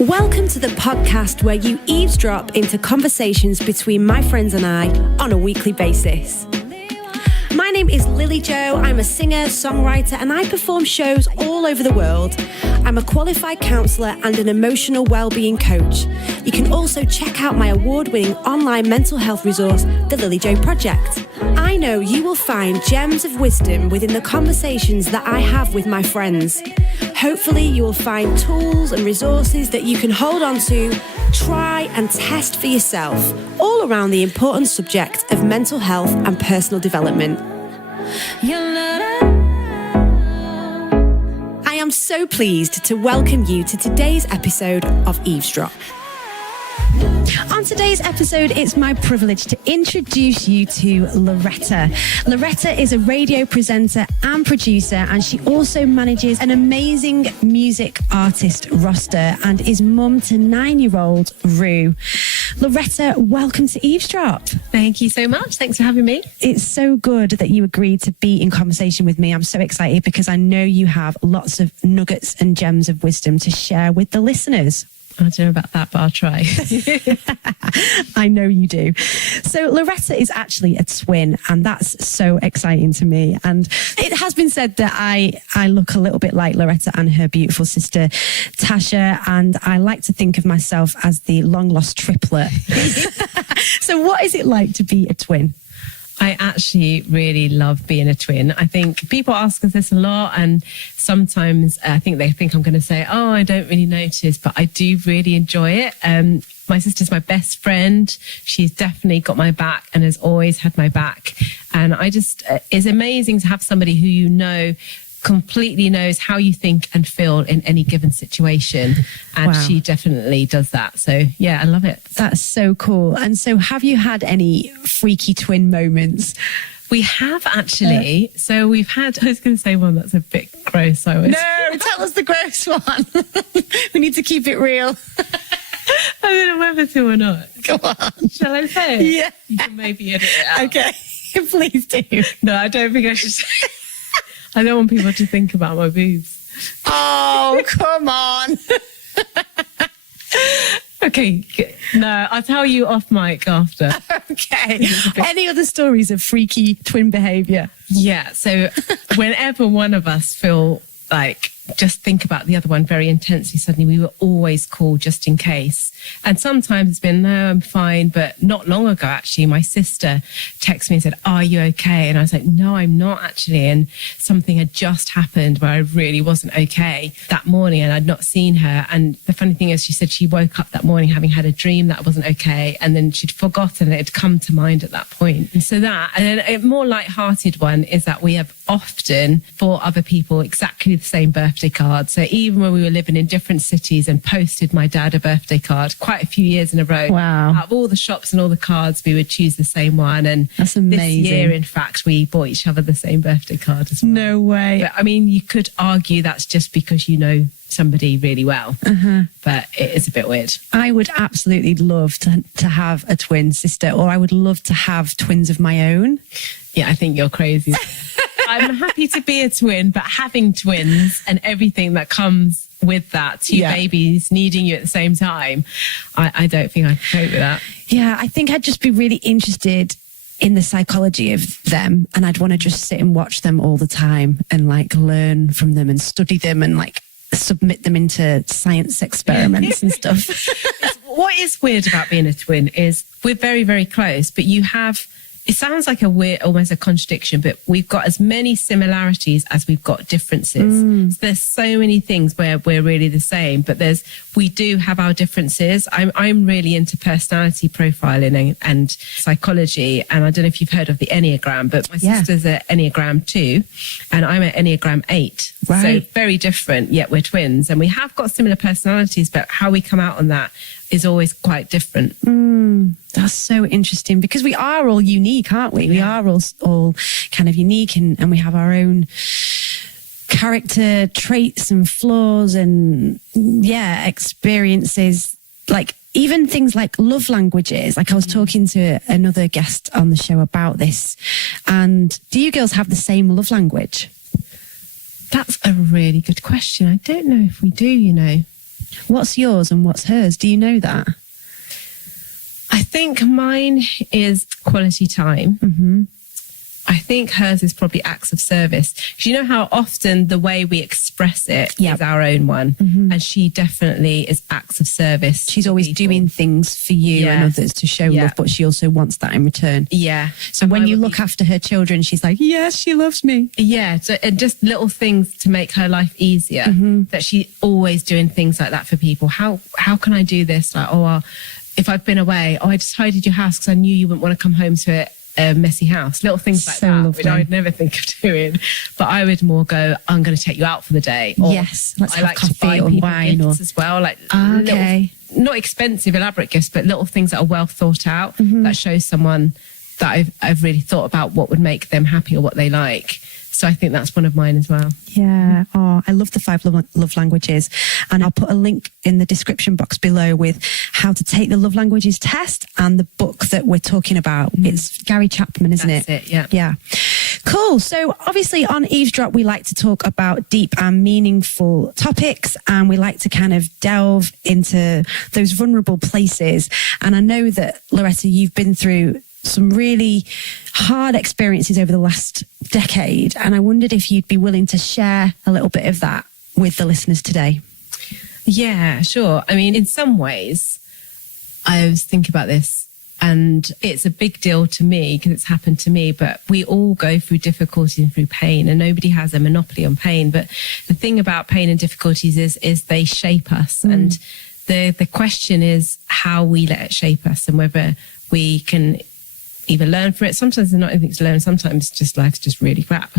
Welcome to the podcast where you eavesdrop into conversations between my friends and I on a weekly basis. My name is Lily Jo. I'm a singer, songwriter, and I perform shows all over the world. I'm a qualified counsellor and an emotional well-being coach. You can also check out my award-winning online mental health resource, the Lily Jo Project. I know you will find gems of wisdom within the conversations that I have with my friends. Hopefully you will find tools and resources that you can hold on to, try and test for yourself, all around the important subject of mental health and personal development. I am so pleased to welcome you to today's episode of Eavesdrop. On today's episode, it's my privilege to introduce you to Loretta. Loretta is a radio presenter and producer, and she also manages an amazing music artist roster and is mum to 9-year-old Rue. Loretta, welcome to Eavesdrop. Thank you so much. Thanks for having me. It's so good that you agreed to be in conversation with me. I'm so excited because I know you have lots of nuggets and gems of wisdom to share with the listeners. I don't know about that, but I'll try. I know you do. So Loretta is actually a twin, and that's so exciting to me. And it has been said that I look a little bit like Loretta and her beautiful sister, Tasha, and I like to think of myself as the long-lost triplet. So what is it like to be a twin? I actually really love being a twin. I think people ask us this a lot, and sometimes I think they think I'm going to say, oh, I don't really notice, but I do really enjoy it. My sister's my best friend. She's definitely got my back and has always had my back. And I just, it's amazing to have somebody who you know completely knows how you think and feel in any given situation, and wow. She definitely does that. So yeah, I love it. That's so cool. And so have you had any freaky twin moments? We have actually. So we've had, I was going to say one that's a bit gross. No, tell us the gross one. We need to keep it real. I don't know whether to or not. Go on. Shall I say it? Yeah. You can maybe edit it out. Okay, please do. No, I don't think I should say it. I don't want people to think about my boobs. Oh, come on. Okay. No, I'll tell you off mic after. Okay. Any other stories of freaky twin behaviour? Yeah. So whenever one of us feel like just think about the other one very intensely, suddenly we were always called just in case. And sometimes it's been, no, I'm fine. But not long ago, actually, my sister texted me and said, are you okay? And I was like, no, I'm not actually. And something had just happened where I really wasn't okay that morning, and I'd not seen her. And the funny thing is, she said she woke up that morning having had a dream that I wasn't okay. And then she'd forgotten, and it had come to mind at that point. And so that, and then a more lighthearted one is that we have often for other people exactly the same birthday card. So even when we were living in different cities and posted my dad a birthday card quite a few years in a row. Wow. Out of all the shops and all the cards, we would choose the same one. And that's amazing. This year, in fact, we bought each other the same birthday card as well. No way. But, I mean, you could argue that's just because you know somebody really well, but it is a bit weird. I would absolutely love to have a twin sister, or I would love to have twins of my own. Yeah, I think you're crazy. I'm happy to be a twin, but having twins and everything that comes with that, two babies needing you at the same time, I don't think I could cope with that. Yeah, I think I'd just be really interested in the psychology of them, and I'd want to just sit and watch them all the time and like learn from them and study them and like submit them into science experiments and stuff. What is weird about being a twin is we're very, very close, but you have, it sounds like a weird, almost a contradiction, but we've got as many similarities as we've got differences. So there's so many things where we're really the same, but we do have our differences. I'm really into personality profiling and psychology, and I don't know if you've heard of the Enneagram, but my sister's an Enneagram 2, and I'm an Enneagram 8. Right. So very different, yet we're twins, and we have got similar personalities, but how we come out on that is always quite different. That's so interesting, because we are all unique, aren't we? We are all kind of unique, and we have our own character traits and flaws and experiences, like even things like love languages. Like I was talking to another guest on the show about this, and do you girls have the same love language? That's a really good question. I don't know if we do, you know. What's yours and what's hers? Do you know that? I think mine is quality time. Mm-hmm. I think hers is probably acts of service. Because you know how often the way we express it is our own one. Mm-hmm. And she definitely is acts of service. She's always doing things for you and others to show love, but she also wants that in return. Yeah. So when you look after her children, she's like, yes, she loves me. Yeah. So, and just little things to make her life easier, that she's always doing things like that for people. How can I do this? Like, if I've been away, I just tidied your house because I knew you wouldn't want to come home to it. A messy house, little things like that, lovely. which I would never think of doing. But I would more go, I'm going to take you out for the day. Or yes, let's have like coffee to buy or people wine gifts as well, like little, not expensive, elaborate gifts, but little things that are well thought out that show someone that I've really thought about what would make them happy or what they like. So I think that's one of mine as well. Yeah. Oh, I love the 5 love languages. And I'll put a link in the description box below with how to take the love languages test and the book that we're talking about. It's Gary Chapman, isn't it? That's it, yeah. Yeah. Cool. So obviously on Eavesdrop, we like to talk about deep and meaningful topics, and we like to kind of delve into those vulnerable places. And I know that, Loretta, you've been through some really hard experiences over the last decade. And I wondered if you'd be willing to share a little bit of that with the listeners today. Yeah, sure. I mean, in some ways, I was thinking about this, and it's a big deal to me because it's happened to me, but we all go through difficulties and through pain, and nobody has a monopoly on pain. But the thing about pain and difficulties is they shape us. And the question is how we let it shape us and whether we can either learn from it. Sometimes there's not anything to learn. Sometimes just life's just really crap.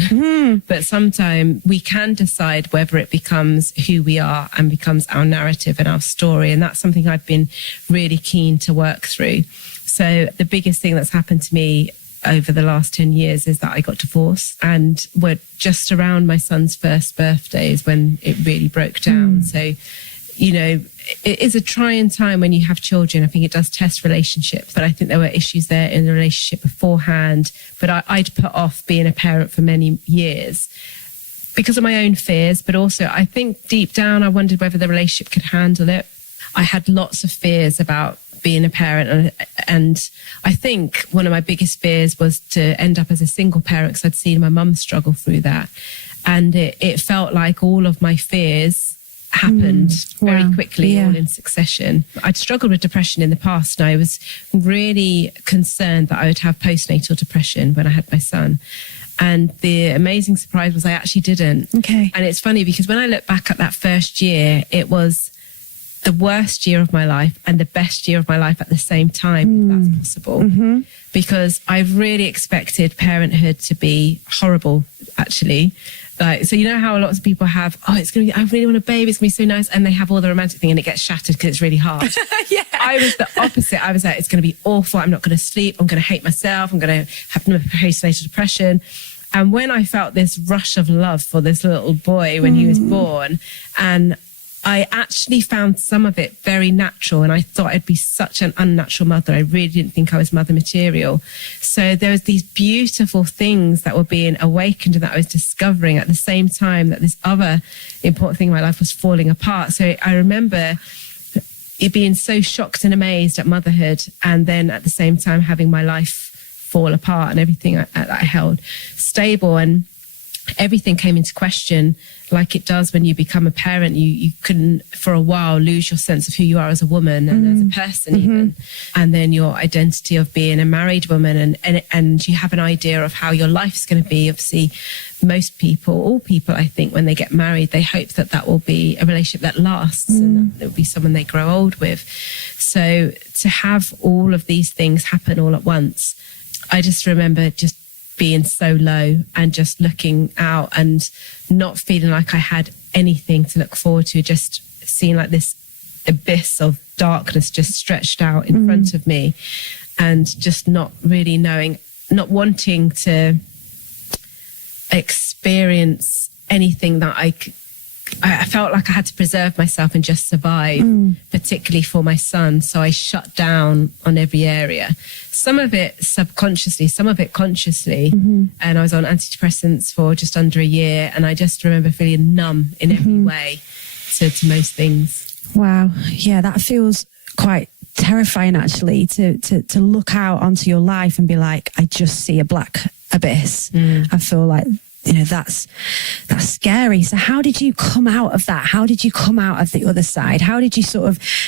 But sometimes we can decide whether it becomes who we are and becomes our narrative and our story. And that's something I've been really keen to work through. So the biggest thing that's happened to me over the last 10 years is that I got divorced, and we're just around my son's first birthday is when it really broke down. So, you know, it is a trying time when you have children. I think it does test relationships, but I think there were issues there in the relationship beforehand. But I'd put off being a parent for many years because of my own fears, but also I think deep down I wondered whether the relationship could handle it. I had lots of fears about being a parent, and I think one of my biggest fears was to end up as a single parent because I'd seen my mum struggle through that, and it felt like all of my fears happened very quickly, all in succession. I'd struggled with depression in the past, and I was really concerned that I would have postnatal depression when I had my son. And the amazing surprise was I actually didn't. Okay. And it's funny because when I look back at that first year, it was the worst year of my life and the best year of my life at the same time, if that's possible. Because I really expected parenthood to be horrible, actually. Like, so you know how lots of people have, it's going to be, I really want a baby, it's going to be so nice. And they have all the romantic thing and it gets shattered because it's really hard. I was the opposite. I was like, it's going to be awful. I'm not going to sleep. I'm going to hate myself. I'm going to have postnatal depression. And when I felt this rush of love for this little boy when he was born, and I actually found some of it very natural, and I thought I'd be such an unnatural mother. I really didn't think I was mother material. So there was these beautiful things that were being awakened and that I was discovering at the same time that this other important thing in my life was falling apart. So I remember it being so shocked and amazed at motherhood, and then at the same time having my life fall apart and everything that I held stable, and everything came into question like it does when you become a parent. You can for a while lose your sense of who you are as a woman and as a person even, and then your identity of being a married woman, and you have an idea of how your life's going to be. Obviously most people, all people, I think, when they get married, they hope that that will be a relationship that lasts and that it will be someone they grow old with. So to have all of these things happen all at once, I just remember just being so low and just looking out and not feeling like I had anything to look forward to, just seeing like this abyss of darkness just stretched out in front of me, and just not really knowing, not wanting to experience anything that I felt like I had to preserve myself and just survive, particularly for my son. So I shut down on every area. Some of it subconsciously, some of it consciously. And I was on antidepressants for just under a year. And I just remember feeling numb in every way to most things. Wow. Yeah, that feels quite terrifying, actually, to look out onto your life and be like, I just see a black abyss. I feel like, that's scary. So how did you come out of that? How did you come out of the other side? How did you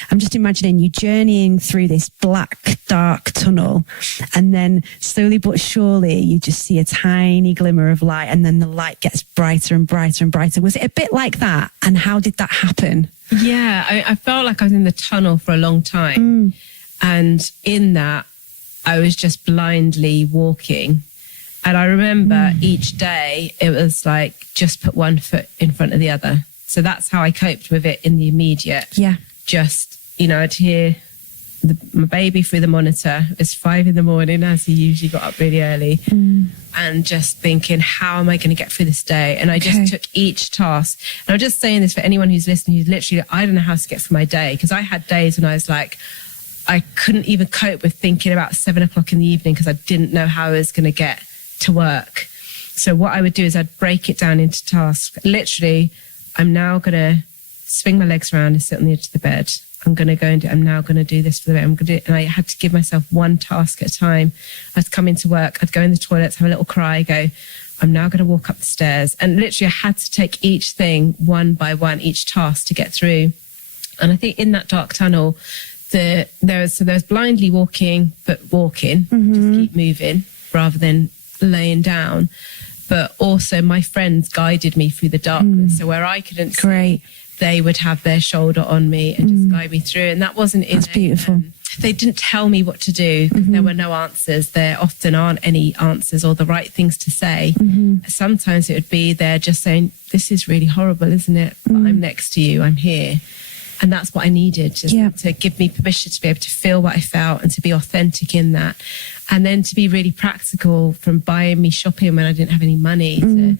I'm just imagining you journeying through this black, dark tunnel, and then slowly but surely you just see a tiny glimmer of light, and then the light gets brighter and brighter and brighter. Was it a bit like that? And how did that happen? Yeah, I felt like I was in the tunnel for a long time. And in that, I was just blindly walking. And I remember each day, it was like, just put one foot in front of the other. So that's how I coped with it in the immediate. Yeah. Just, I'd hear my baby through the monitor. It was 5 a.m, as he usually got up really early. And just thinking, how am I going to get through this day? And I just took each task. And I'm just saying this for anyone who's listening, who's literally, I don't know how to get through my day. Because I had days when I was like, I couldn't even cope with thinking about 7 o'clock in the evening because I didn't know how I was going to get to work. So what I would do is I'd break it down into tasks. Literally, I'm now going to swing my legs around and sit on the edge of the bed. I'm going to go and I'm now going to do this for the day. And I had to give myself one task at a time. I'd come into work, I'd go in the toilets, have a little cry, go, I'm now going to walk up the stairs. And literally I had to take each thing one by one, each task to get through. And I think in that dark tunnel, there was blindly walking, but walking, just keep moving rather than laying down. But also my friends guided me through the darkness. So where I couldn't see, they would have their shoulder on me and just guide me through. And that wasn't in. That's beautiful. They didn't tell me what to do because there were no answers. There often aren't any answers or the right things to say. Sometimes it would be they're just saying, this is really horrible, isn't it? But I'm next to you, I'm here. And that's what I needed, to give me permission to be able to feel what I felt and to be authentic in that. And then to be really practical, from buying me shopping when I didn't have any money to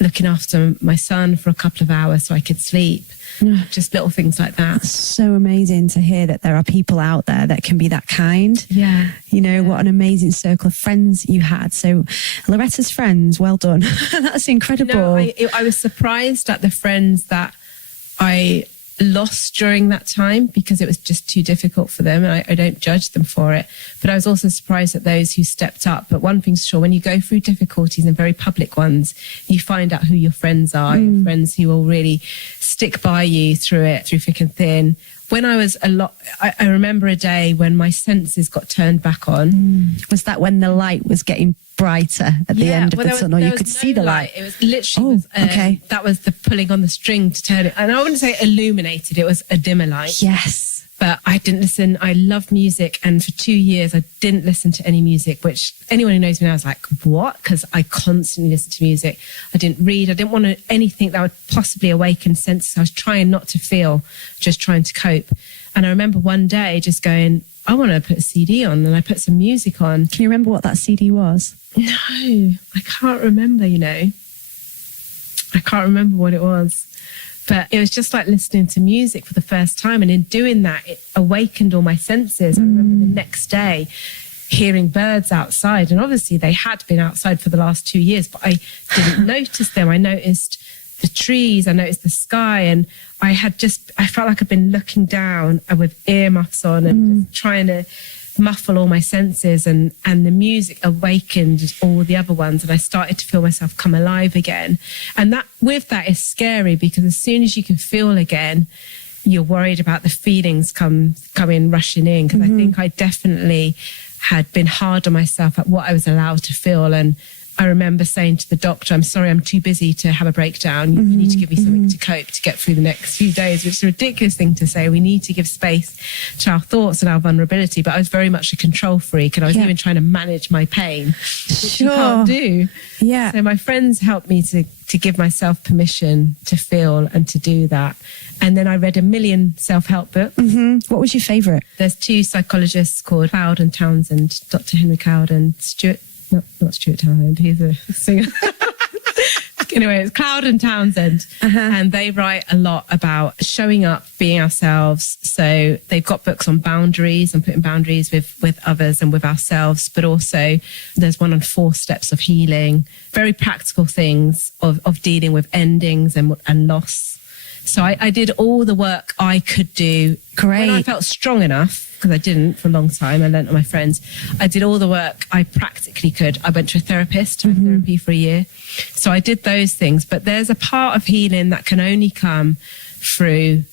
looking after my son for a couple of hours so I could sleep. Just little things like that. That's so amazing to hear that there are people out there that can be that kind. Yeah. What an amazing circle of friends you had. So Loretta's friends, well done. That's incredible. I was surprised at the friends that I lost during that time because it was just too difficult for them, and I don't judge them for it. But I was also surprised at those who stepped up. But one thing's sure, when you go through difficulties and very public ones, you find out who your friends are, your friends who will really stick by you through it, through thick and thin. When I was I remember a day when my senses got turned back on. Was that when the light was getting brighter at the end of the tunnel? You could see the light. It was literally, that was the pulling on the string to turn it. And I wouldn't say illuminated, it was a dimmer light. Yes. But I didn't listen. I love music. And for 2 years, I didn't listen to any music, which anyone who knows me now is like, what? Because I constantly listen to music. I didn't read. I didn't want anything that would possibly awaken senses. I was trying not to feel, just trying to cope. And I remember one day just going, I want to put a CD on, and I put some music on. Can you remember what that CD was? No, I can't remember, I can't remember what it was. But it was just like listening to music for the first time. And in doing that, it awakened all my senses. I remember the next day hearing birds outside. And obviously they had been outside for the last 2 years, but I didn't notice them. I noticed the trees, I noticed the sky, and I felt like I'd been looking down with earmuffs on and just trying to muffle all my senses, and the music awakened all the other ones, and I started to feel myself come alive again. And that is scary, because as soon as you can feel again, you're worried about the feelings coming rushing in, because I think I definitely had been hard on myself at what I was allowed to feel. And I remember saying to the doctor, I'm sorry, I'm too busy to have a breakdown. You need to give me something to cope, to get through the next few days, which is a ridiculous thing to say. We need to give space to our thoughts and our vulnerability. But I was very much a control freak, and I was even trying to manage my pain, which you can't do. Yeah. So my friends helped me to give myself permission to feel and to do that. And then I read a million self-help books. What was your favourite? There's 2 psychologists called Cloud and Townsend, Dr. Henry Cloud and not Stuart Townsend, he's a singer. Anyway, it's Cloud and Townsend. And they write a lot about showing up, being ourselves. So they've got books on boundaries and putting boundaries with others and with ourselves. But also there's one on 4 steps of healing, very practical things of dealing with endings and loss. So I did all the work I could do. Great. When I felt strong enough, because I didn't for a long time, I learned on my friends, I did all the work I practically could. I went to a therapist, had therapy for a year. So I did those things. But there's a part of healing that can only come through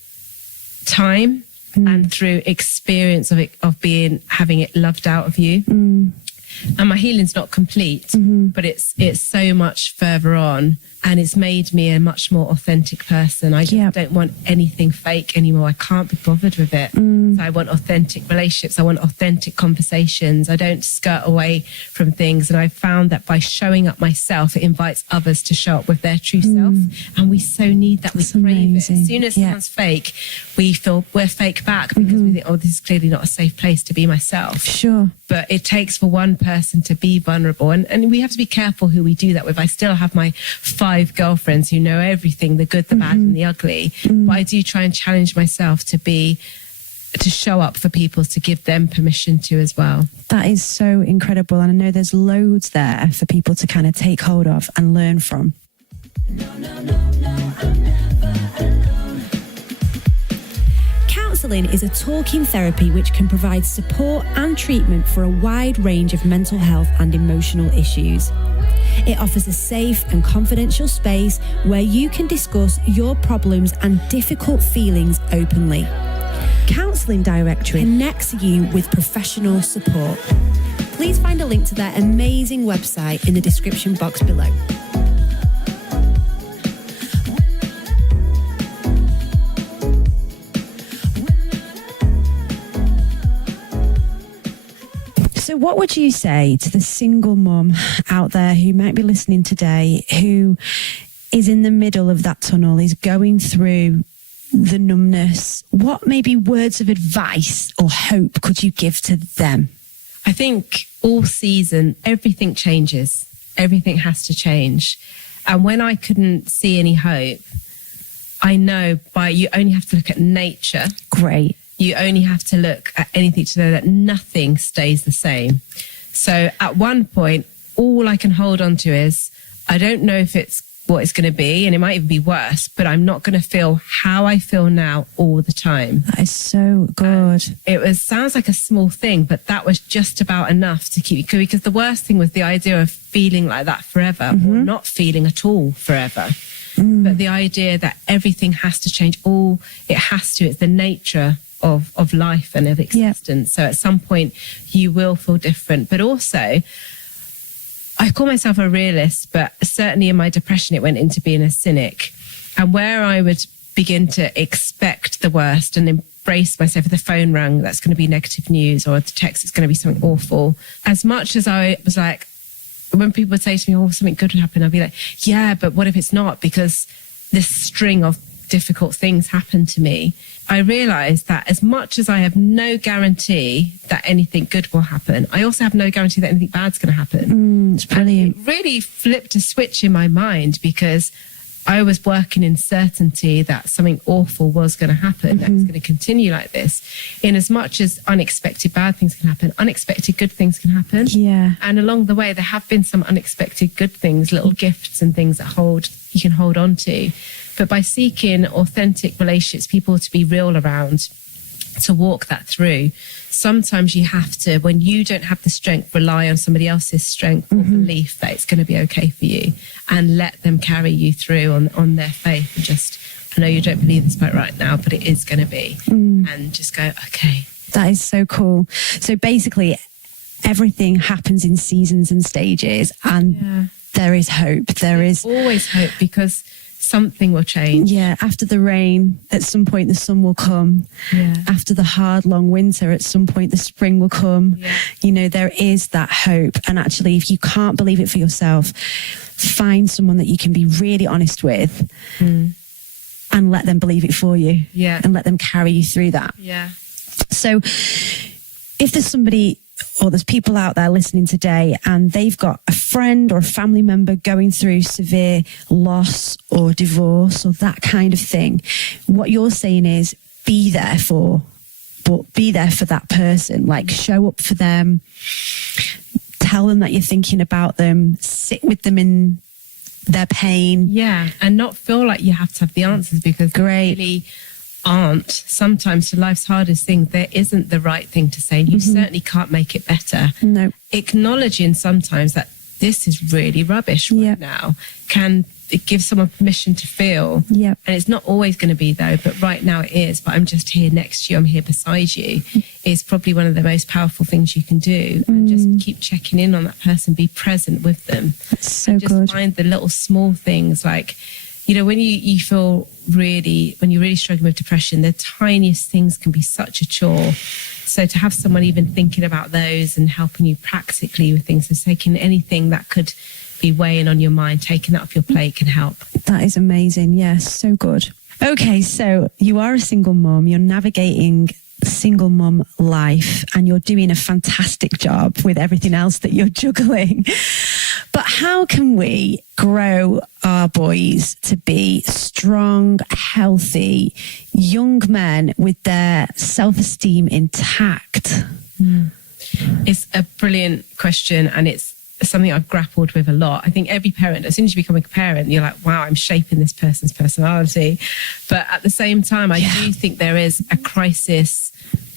time and through experience of having it loved out of you. And my healing's not complete, but it's so much further on, and it's made me a much more authentic person. I just don't want anything fake anymore. I can't be bothered with it. So I want authentic relationships. I want authentic conversations. I don't skirt away from things. And I found that by showing up myself, it invites others to show up with their true self. And we so need that. That's we crave amazing. it. As soon as someone's fake, we feel we're fake back because we think, oh, this is clearly not a safe place to be myself. Sure. But it takes for one person to be vulnerable. And we have to be careful who we do that with. I still have my 5 girlfriends who know everything, the good, the bad and the ugly. But I do try and challenge myself to show up for people, to give them permission to as well. That is so incredible. And I know there's loads there for people to kind of take hold of and learn from. Counselling is a talking therapy which can provide support and treatment for a wide range of mental health and emotional issues. It offers a safe and confidential space where you can discuss your problems and difficult feelings openly. Counselling Directory connects you with professional support. Please find a link to their amazing website in the description box below. So what would you say to the single mum out there who might be listening today, who is in the middle of that tunnel, is going through the numbness? What maybe words of advice or hope could you give to them? I think all season, everything changes. Everything has to change. And when I couldn't see any hope, I know you only have to look at nature. Great. You only have to look at anything to know that nothing stays the same. So at one point, all I can hold on to is, I don't know if it's what it's going to be, and it might even be worse, but I'm not going to feel how I feel now all the time. That is so good. Sounds like a small thing, but that was just about enough to keep you going, because the worst thing was the idea of feeling like that forever or not feeling at all forever. But the idea that everything has to change, it's the nature of life and of existence. So at some point you will feel different. But also, I call myself a realist, but certainly in my depression it went into being a cynic. And where I would begin to expect the worst and embrace myself, if the phone rang, that's going to be negative news, or the text is going to be something awful. As much as I was like, when people would say to me, oh, something good would happen, I'd be like, yeah, but what if it's not? Because this string of difficult things happened to me. I realized that as much as I have no guarantee that anything good will happen, I also have no guarantee that anything bad's going to happen. It's brilliant. And it really flipped a switch in my mind, because I was working in certainty that something awful was going to happen, that was going to continue like this. In as much as unexpected bad things can happen, unexpected good things can happen. Yeah. And along the way, there have been some unexpected good things, little gifts and things that you can hold on to. But by seeking authentic relationships, people to be real around, to walk that through, sometimes you have to, when you don't have the strength, rely on somebody else's strength or belief that it's going to be okay for you, and let them carry you through on their faith. And just, I know you don't believe this part right now, but it is going to be. And just go, okay. That is so cool. So basically, everything happens in seasons and stages, and there is hope. There's always hope, because something will change. Yeah, after the rain, at some point the sun will come. Yeah. After the hard, long winter, at some point the spring will come. Yeah. You know, there is that hope. And actually, if you can't believe it for yourself, find someone that you can be really honest with and let them believe it for you. Yeah. And let them carry you through that. Yeah. So if there's somebody, or there's people out there listening today, and they've got a friend or a family member going through severe loss or divorce or that kind of thing, what you're saying is be there for that person. Like, show up for them, tell them that you're thinking about them, sit with them in their pain. Yeah, and not feel like you have to have the answers, because Great. they really aren't. Sometimes to life's hardest thing, there isn't the right thing to say, and you certainly can't make it better. No. Acknowledging sometimes that this is really rubbish right now can give someone permission to feel. Yep. And it's not always going to be, though, but right now it is. But I'm just here next to you, I'm here beside you. It's probably one of the most powerful things you can do. And just keep checking in on that person, be present with them. That's so just good. find the little small things, like, you know, when you feel really, when you're really struggling with depression, the tiniest things can be such a chore. So to have someone even thinking about those and helping you practically with things, so taking anything that could be weighing on your mind, taking that off your plate can help. That is amazing. Yes, so good. Okay, so you are a single mum. You're navigating single mum life, and you're doing a fantastic job with everything else that you're juggling. But how can we grow our boys to be strong, healthy, young men with their self-esteem intact? It's a brilliant question, and it's something I've grappled with a lot. I think every parent, as soon as you become a parent, you're like, wow, I'm shaping this person's personality. But at the same time, I do think there is a crisis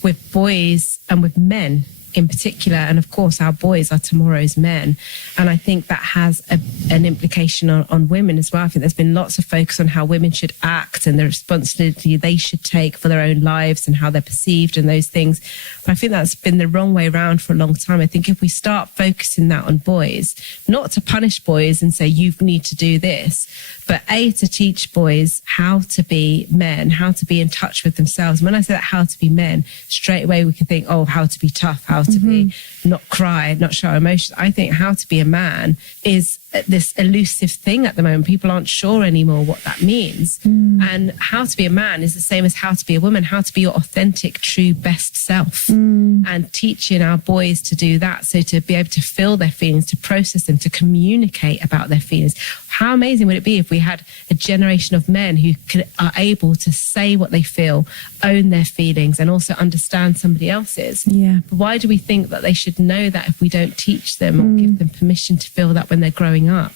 with boys and with men in particular. And of course, our boys are tomorrow's men. And I think that has an implication on women as well. I think there's been lots of focus on how women should act and the responsibility they should take for their own lives and how they're perceived and those things. But I think that's been the wrong way around for a long time. I think if we start focusing that on boys, not to punish boys and say, you need to do this, but to teach boys how to be men, how to be in touch with themselves. And when I say that, how to be men, straight away we can think, oh, how to be tough, how to be not cry, not show emotions. I think how to be a man is this elusive thing at the moment. People aren't sure anymore what that means. And how to be a man is the same as how to be a woman, how to be your authentic, true, best self. And teaching our boys to do that. So to be able to feel their feelings, to process them, to communicate about their feelings. How amazing would it be if we had a generation of men who are able to say what they feel, own their feelings, and also understand somebody else's? Yeah. But why do we think that they should know that if we don't teach them or give them permission to feel that when they're growing up?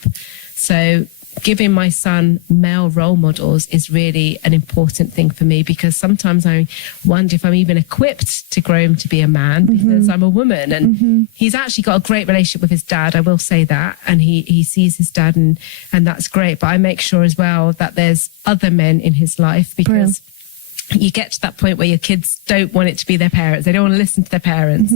So giving my son male role models is really an important thing for me, because sometimes I wonder if I'm even equipped to grow him to be a man, because I'm a woman. And he's actually got a great relationship with his dad, I will say that, and he sees his dad, and that's great. But I make sure as well that there's other men in his life, because you get to that point where your kids don't want it to be their parents. They don't want to listen to their parents.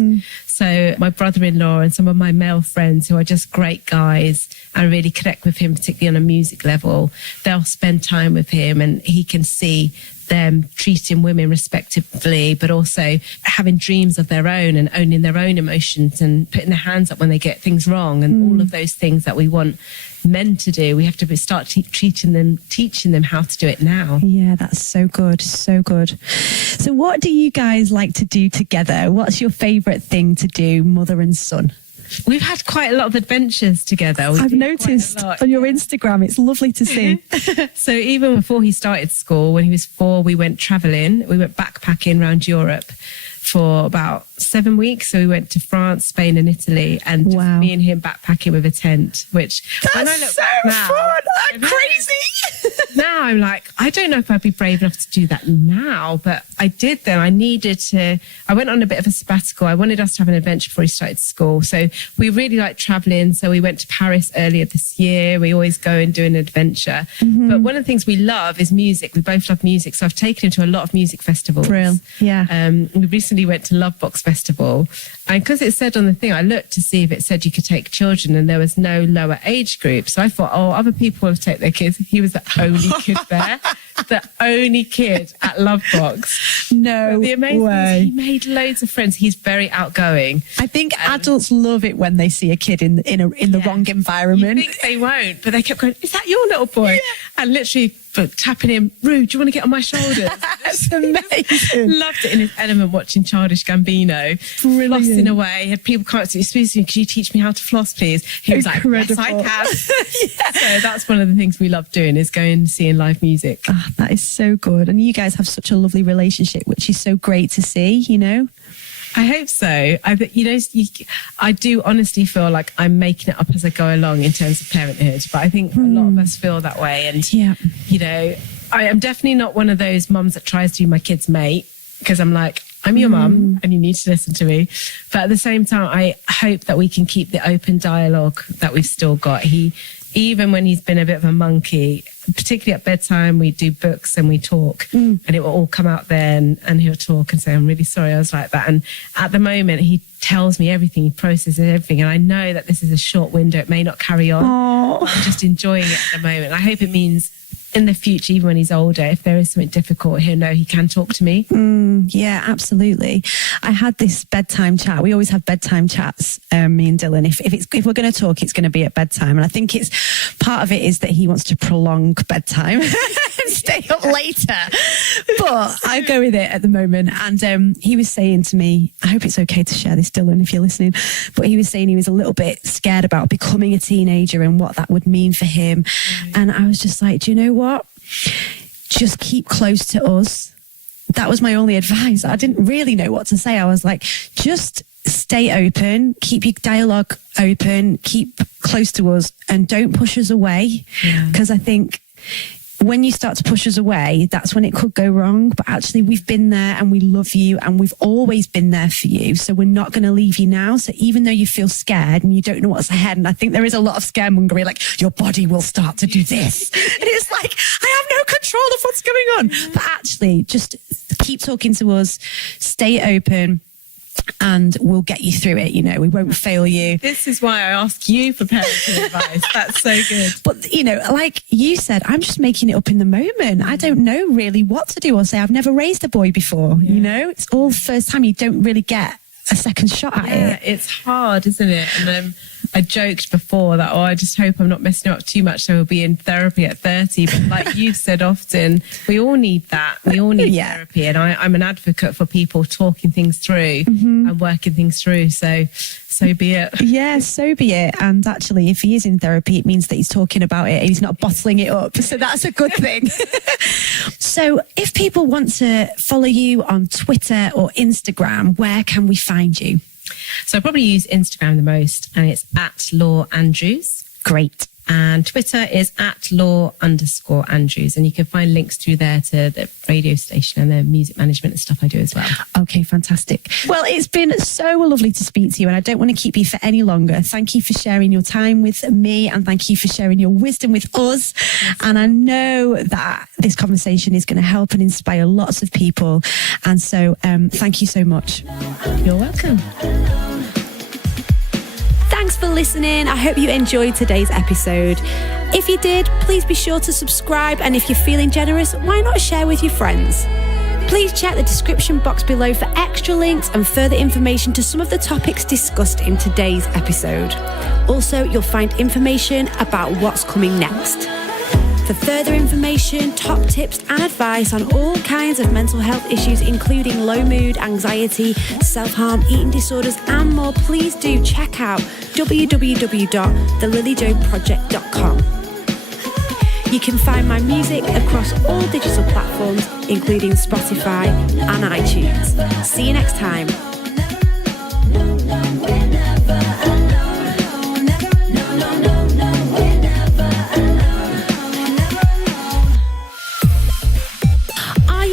So my brother-in-law and some of my male friends who are just great guys and really connect with him, particularly on a music level, they'll spend time with him and he can see them treating women respectfully, but also having dreams of their own and owning their own emotions and putting their hands up when they get things wrong, and all of those things that we want men to do. We have to start teaching them how to do it now. Yeah, that's so good. So good. So what do you guys like to do together? What's your favourite thing to do, mother and son? We've had quite a lot of adventures together. I've noticed on your Instagram. It's lovely to see. So even before he started school, when he was 4, we went travelling. We went backpacking around Europe for about 7 weeks. So we went to France, Spain and Italy, and just me and him backpacking with a tent, which that's so fun. I'm crazy. Now I'm like, I don't know if I'd be brave enough to do that now, but I did then. I went on a bit of a sabbatical. I wanted us to have an adventure before he started school. So we really liked traveling. So we went to Paris earlier this year. We always go and do an adventure. But one of the things we love is music. We both love music. So I've taken him to a lot of music festivals. Brill. Yeah. We recently went to Lovebox Festival. And because it said on the thing, I looked to see if it said you could take children, and there was no lower age group. So I thought, other people will take their kids. He was the only kid there. The only kid at Lovebox. No the amazing way. He made loads of friends. He's very outgoing. I think adults love it when they see a kid in the wrong environment. You think they won't, but they kept going, is that your little boy? And literally tapping him, Roo, do you want to get on my shoulders? That's amazing. Loved it in his element, watching Childish Gambino. Brilliant. Flossing away. Had people come up to me, excuse me, could you teach me how to floss, please? He was Incredible. like, yes, I can. So that's one of the things we love doing, is going and seeing live music. Oh, that is so good. And you guys have such a lovely relationship, which is so great to see, you know? I hope so. I do honestly feel like I'm making it up as I go along in terms of parenthood, but I think a lot of us feel that way. And, I am definitely not one of those mums that tries to be my kid's mate, because I'm like, I'm your mum and you need to listen to me. But at the same time, I hope that we can keep the open dialogue that we've still got. Even when he's been a bit of a monkey, particularly at bedtime, we do books and we talk and it will all come out then, and he'll talk and say, I'm really sorry I was like that. And at the moment, he tells me everything, he processes everything. And I know that this is a short window. It may not carry on. I'm just enjoying it at the moment. I hope it means in the future, even when he's older, if there is something difficult, he'll know he can talk to me. Yeah, absolutely. I had this bedtime chat. We always have bedtime chats, me and Dylan. If we're going to talk, it's going to be at bedtime. And I think it's part of it is that he wants to prolong bedtime and stay up later. But I go with it at the moment. And he was saying to me, I hope it's okay to share this, Dylan, if you're listening. But he was saying he was a little bit scared about becoming a teenager and what that would mean for him. And I was just like, do you know what? Just keep close to us. That was my only advice. I didn't really know what to say. I was like, just stay open, keep your dialogue open, keep close to us, and don't push us away. Because I think when you start to push us away, that's when it could go wrong. But actually, we've been there and we love you and we've always been there for you. So we're not going to leave you now. So even though you feel scared and you don't know what's ahead, and I think there is a lot of scaremongering, like your body will start to do this. And it's like, I have no control of what's going on. But actually, just keep talking to us, stay open, and we'll get you through it. We won't fail you. This is why I ask you for parenting advice. That's so good. But, like you said, I'm just making it up in the moment. I don't know really what to do or say. I've never raised a boy before, It's all first time. You don't really get a second shot at it. It's hard, isn't it? And I joked before that, I just hope I'm not messing up too much so we'll be in therapy at 30. But like you've said often, we all need that. We all need therapy. And I'm an advocate for people talking things through and working things through. So be it. Yeah, so be it. And actually, if he is in therapy, it means that he's talking about it and he's not bottling it up. So that's a good thing. So if people want to follow you on Twitter or Instagram, where can we find you? So I probably use Instagram the most, and it's at Loretta Andrews. Great. And Twitter is at @Lor_Andrews. And you can find links through there to the radio station and the music management and stuff I do as well. Okay, fantastic. Well, it's been so lovely to speak to you, and I don't want to keep you for any longer. Thank you for sharing your time with me, and thank you for sharing your wisdom with us. And I know that this conversation is going to help and inspire lots of people. And so thank you so much. You're welcome. Thanks for listening. I hope you enjoyed today's episode. If you did, please be sure to subscribe, and if you're feeling generous, why not share with your friends? Please check the description box below for extra links and further information to some of the topics discussed in today's episode. Also, you'll find information about what's coming next. For further information, top tips and advice on all kinds of mental health issues, including low mood, anxiety, self-harm, eating disorders and more, please do check out www.thelilyjoproject.com. You can find my music across all digital platforms, including Spotify and iTunes. See you next time.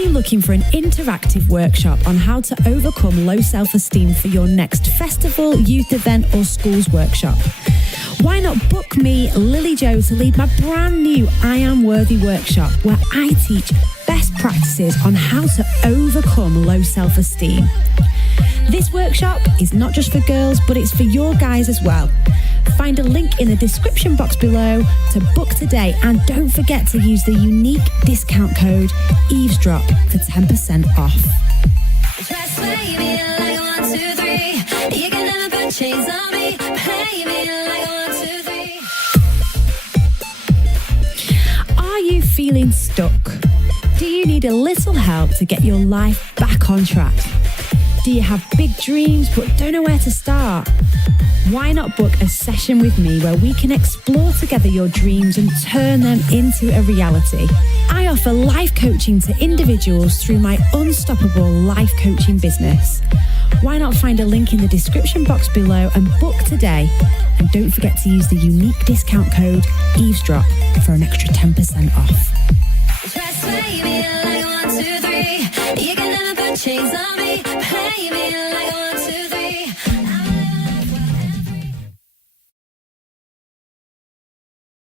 Looking for an interactive workshop on how to overcome low self-esteem for your next festival, youth event or schools workshop? Why not book me, Lily Jo, to lead my brand new I Am Worthy workshop, where I teach best practices on how to overcome low self-esteem. This workshop is not just for girls, but it's for your guys as well. Find a link in the description box below to book today, and don't forget to use the unique discount code Eavesdrop for 10% off. Just play me like 1, 2, 3. You can never put chains on me. Play me like 1, 2, 3. Are you feeling stuck? Do you need a little help to get your life back on track? Do you have big dreams but don't know where to start? Why not book a session with me where we can explore together your dreams and turn them into a reality? I offer life coaching to individuals through my unstoppable life coaching business. Why not find a link in the description box below and book today? And don't forget to use the unique discount code Eavesdrop for an extra 10% off. Dress baby